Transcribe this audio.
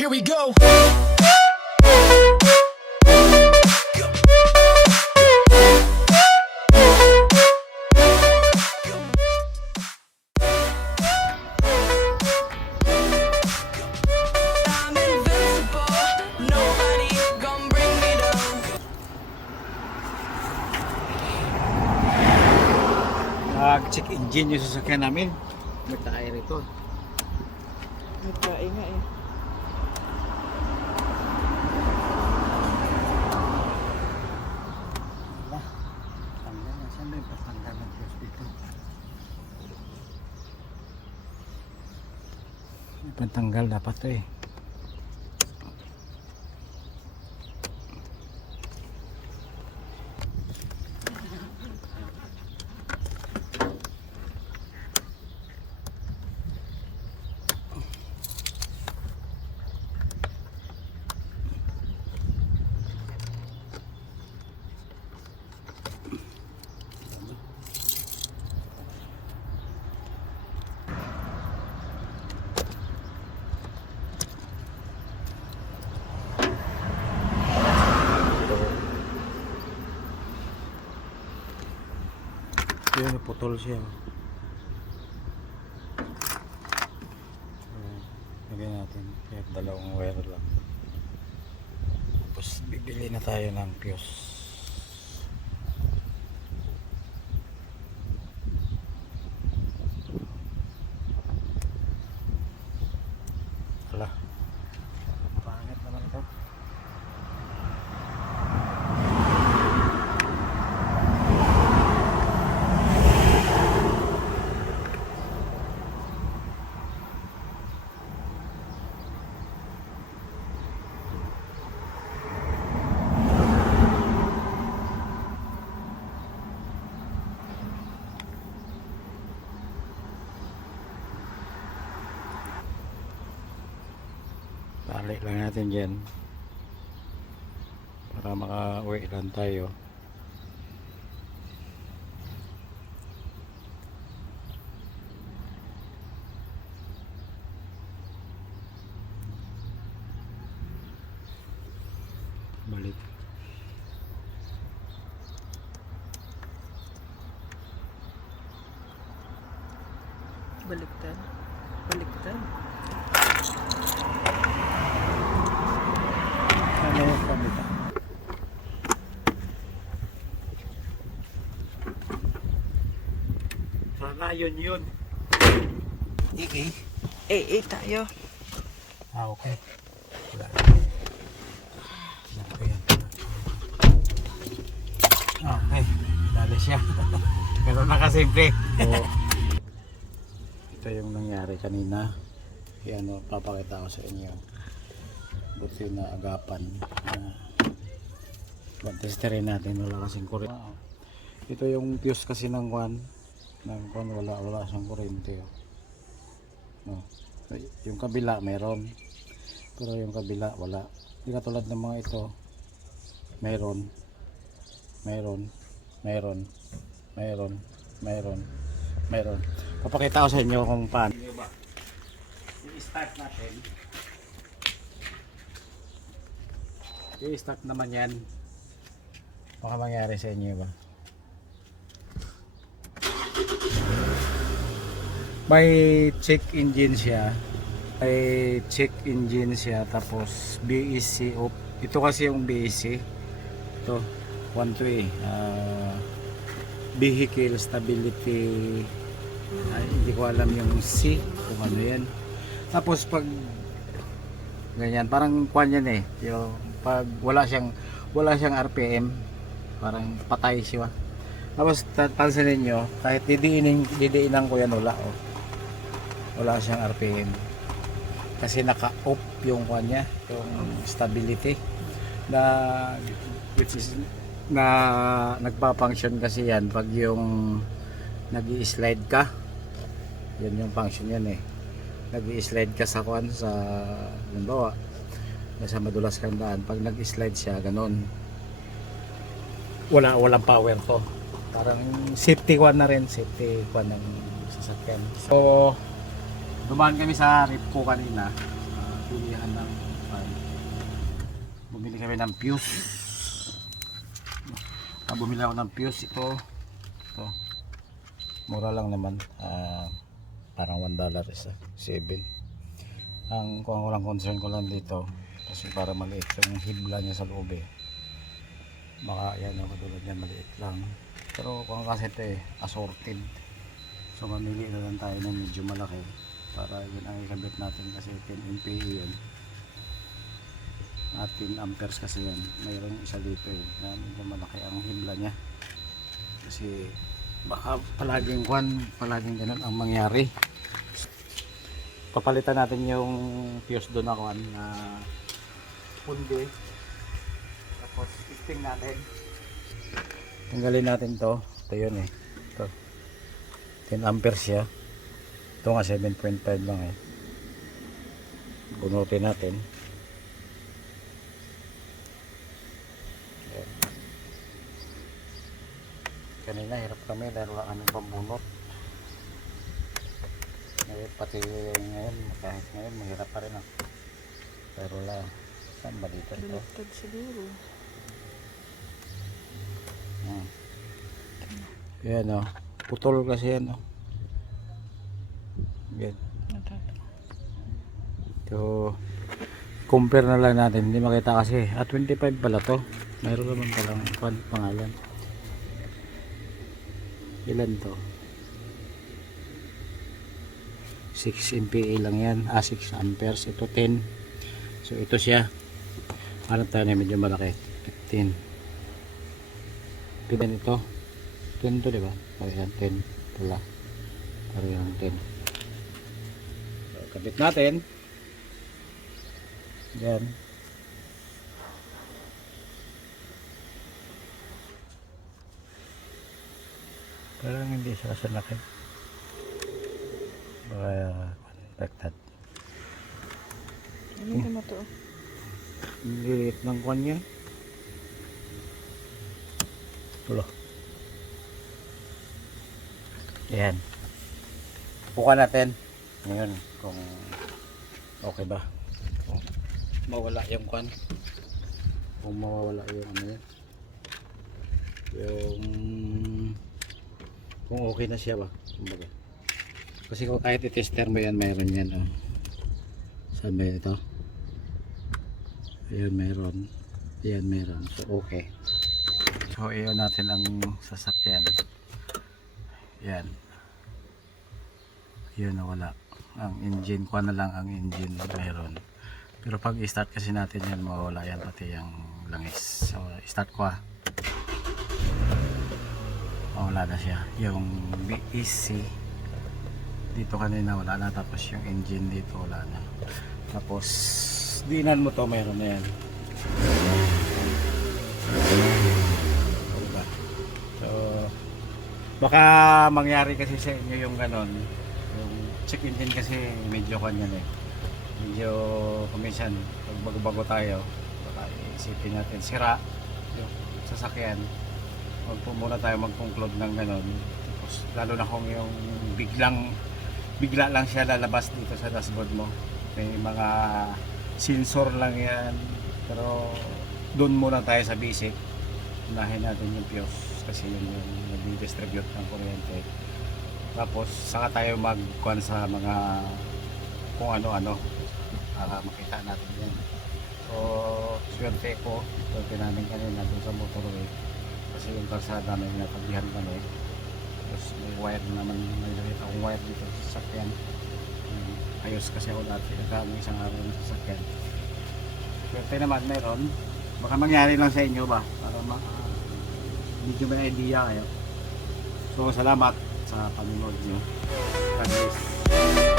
Here we go. I'm invincible. Nobody gon' bring me down. Nag-check engine yung sasakyan namin. May tayo rito. Nagkain nga eh. Diba? Tanggal na. Saan ba yung patanggal ng fuse dito? May pantanggal dapat to eh. Yun, naputol siya. Lagyan natin kahit dalawang wire lang. Tapos bibili na tayo ng fuse. Wala. Pangit naman ito. Tali lang natin dyan para maka-uwi lang tayo. Balik. Baliktad. Baliktad. Ano yung kabita? Sana yun. Okay. Tayo. Okay. Wala. Ito yan. Okay. Dali siya. Pero nakasimple. So, ito yung nangyari kanina. Yan o, papakita ko sa inyo. Buti na agapan. Testerin natin. Wala kasing kuryente. Ito yung fuse kasi ng kwan. Wala siyang kuryente. No. Yung kabila meron. Pero yung kabila wala. Hindi katulad ng mga ito. Meron. Papakita ko sa inyo kung paano. I-start natin. I-start naman yan. Baka mangyari sa inyo ba? May check engine siya. Tapos BEC off. Ito kasi yung BEC. Ito 1-2 vehicle stability. Hindi ko alam yung C kung ano yan. Tapos pag ganyan, parang kwan yan eh. Yung pag wala siyang RPM, parang patay siya. Tapos pansinin nyo, kahit didiinan ko yan, wala siyang RPM kasi naka-off yung kwan niya, yung stability na which is na nagpa-function kasi yan pag yung nag-i-slide ka. Yan yung function yan eh. Nag-i-slide ka sa kwan, sa halimbawa nasa madulas kang daan, pag nag-slide siya ganon, walang power to, parang safety kwan na rin, safety kwan ng sasakyan. So dumaan kami sa Ripco kanina, bilihan ng bumili kami ng fuse. Bumili ako ng fuse ito mura lang naman, parang $1 isa, 7. Ang kung lang concern ko lang dito kasi para maliit yung hibla niya sa loob eh, baka yan o katulad yan maliit lang, pero kung kasi ito assorted, so mamili na lang tayo ng medyo malaki para yun ang ikabit natin kasi 10 MPa yun at 10 amperes kasi yan. Mayroong isa dito na medyo malaki ang hibla nya kasi baka palaging ganun ang mangyari. Papalitan natin yung fuse doon na na pundi, tapos testing natin, tanggalin natin ito yun ito 10 amperes siya, ito nga 7.5 lang bunutin natin. Kanina hirap kami dahil wala kami pambunot. Ngayon pati ngayon, kahit ngayon mahirap pa rin pero lang, saan ba dito ito? Baliktad siguro. Yan putol kasi yan yan. So compare na lang natin, hindi makita kasi 25 pala to, mayroon naman palang pangalan. Ilan to? 6 MPa lang yan, 6 amperes, ito 10. So ito siya, hanap tayo na medyo malaki, 15. Pinan ito 10 to, diba? Parang 10 pala, parang 10. So kabit natin yan. Parang hindi siya sa laki, baka kontaktad. Ano naman to? Ang liit ng kwan niya. Tulo. Ayan. Pukan natin ngayon kung okay ba, kung mawala yung kwan, kung mawawala yung ano yan, yung kung okay na siya ba, kumbaga. Kasi kung kahit i-tester mo yan, mayroon yan saan ba ito? Ayan, mayroon. Ayan, mayroon. So okay. So iyon natin ang sasakyan. Yan. Yun na wala. Ang engine, kuha na lang ang engine mayroon. Pero pag i-start kasi natin yan, mawawala yan pati yung langis. So start ko wala na siya. Yung BEC dito kanina wala na, tapos yung engine dito wala na, tapos dinan mo to, mayroon na yan. So baka mangyari kasi sa inyo yung ganon, yung check engine kasi medyo kanyan medyo kuminsan pag bago-bago tayo baka isipin natin sira yung sasakyan. Huwag po muna tayo mag-conclude ng ganon, tapos lalo na kung yung bigla lang siya lalabas dito sa dashboard mo, may mga sensor lang yan, pero doon muna tayo sa basic, unahin natin yung fuse kasi yun yung nag-distribute ng kuryente, tapos saka tayo mag-kuhan sa mga kung ano-ano para makita natin yan. So swerte ko, swerte namin kanina doon sa motorway kasi yung kalsada may natabihan kami, tapos may wire naman, may nakita akong wire dito sa sasakyan. Ayos kasi ako dati, nagkamang isang araw ng sasakyan. Swerte naman meron, baka mangyari lang sa inyo ba para medyo may idea kayo. So salamat sa panonood nyo. God bless.